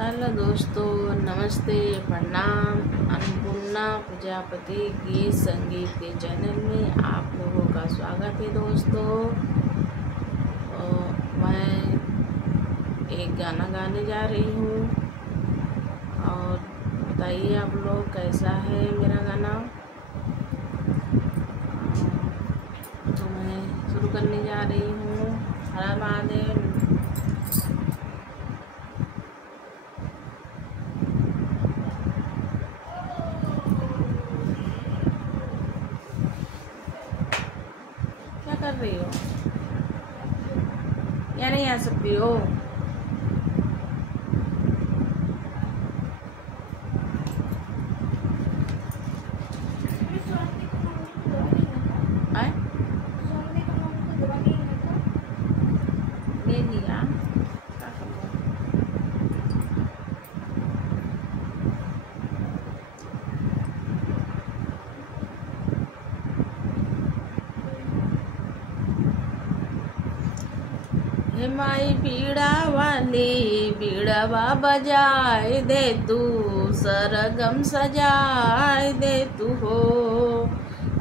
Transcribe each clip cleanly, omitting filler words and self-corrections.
Hello दोस्तों, नमस्ते, प्रणाम। अन्नपूर्णा प्रजापति गीत संगीत के चैनल में आप लोगों का स्वागत है दोस्तों। मैं एक गाना गाने जा रही हूँ और बताइए आप लोग कैसा है मेरा गाना। तो मैं शुरू करने जा रही हूँ। हर हर महादेव। क्या कर रही हो? या नहीं आ सकती हो? आए? ले लिया। क्या करूँ? हे माई बीड़ा वाली बीड़वा बजाए दे तू, सरगम सजाए दे तू हो।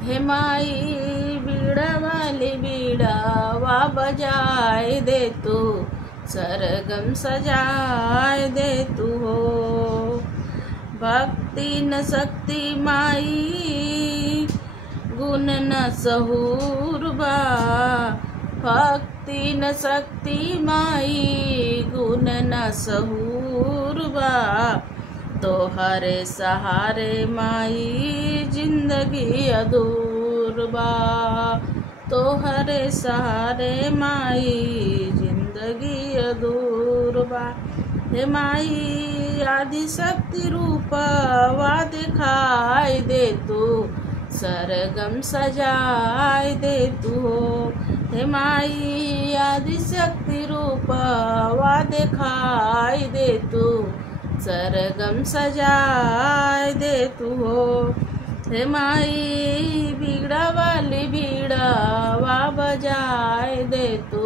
हे माई बीड़ा वाली बीड़वा बजाए दे तू, सरगम सजाए दे तू हो। भक्ति न शक्ति माई गुण न सहूर बा, भक्ति न शक्ति माई गुण न सहूर बा। तोहरे सहारे माई जिंदगी अधूर बा, तोहरे सहारे माई जिंदगी अधूर बा। हे माई आदि शक्ति रूपवा दिखाई दे तू, सरगम सजाए दे तू हो। हे माई आदि शक्ति रूपवा दिखाई दे तू, सरगम सजाए दे तू हो। हे माई बीड़ा वाली बीड़वा बजाए दे तू,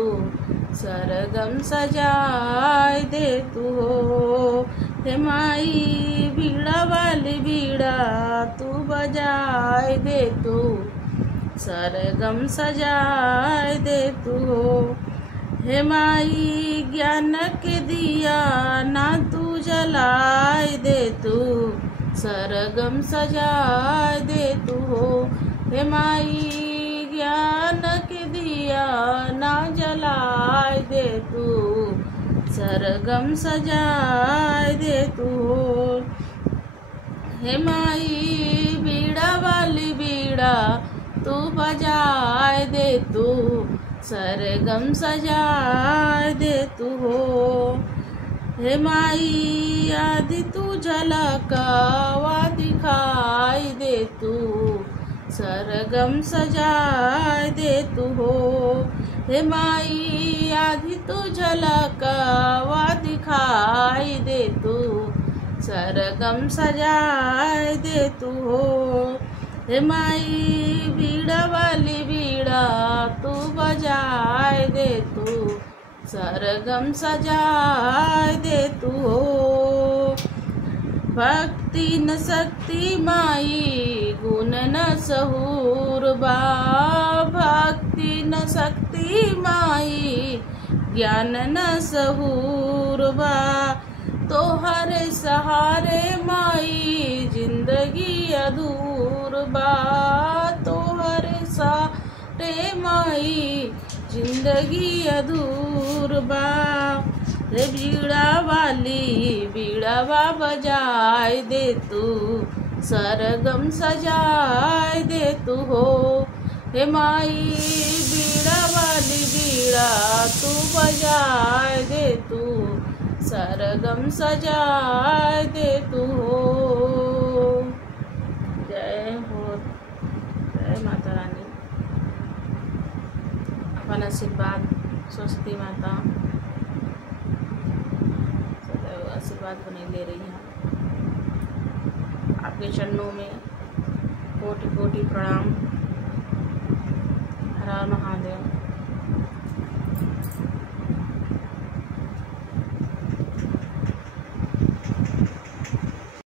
सरगम सजाए दे तू हो। हे माई बीड़ा वाली बीड़ा तू बजाए दे तू, सरगम सजाए दे तू हो। हे माई ज्ञान के दिया ना तू जलाए दे तू, सरगम सजाए दे तू हो। हे माई ज्ञान के दिया ना जलाए दे तू, सरगम सजाए दे तू हो। हे माई बीड़ा वाली बीड़ा तू बजाए दे तू, सरगम सजाए दे तू हो। हे माई आदि तू झलकवा दिखाई दे तू, सरगम सजाए दे तू हो। हे माई आदि तू झलकवा दिखाई दे तू, सरगम सजाए दे तू हो। हे माई बीड़ा वाली बीड़ा तू बजाए दे तू, सरगम सजाए दे तू हो। भक्ति न शक्ति माई गुण न सहूर बा, भक्ति न शक्ति माई ज्ञान न सहूर बा। तोहरे सहारे माई जिंदगी अधूर बा, तोहरे सहारे माई जिंदगी अधूर बा। रे बीड़ा वाली बीड़वा बजाए दे तू, सरगम सजाए दे तू हो। हे माई बीड़ा वाली बीड़ा तू बजाए दे तू, सरगम सजाए दे तू हो। जय हो, जय माता रानी। अपन आशीर्वाद सरस्वती माता सदैव आशीर्वाद बने ले रही हैं। आपके चरणों में कोटि कोटि प्रणाम। हर हर महादेव।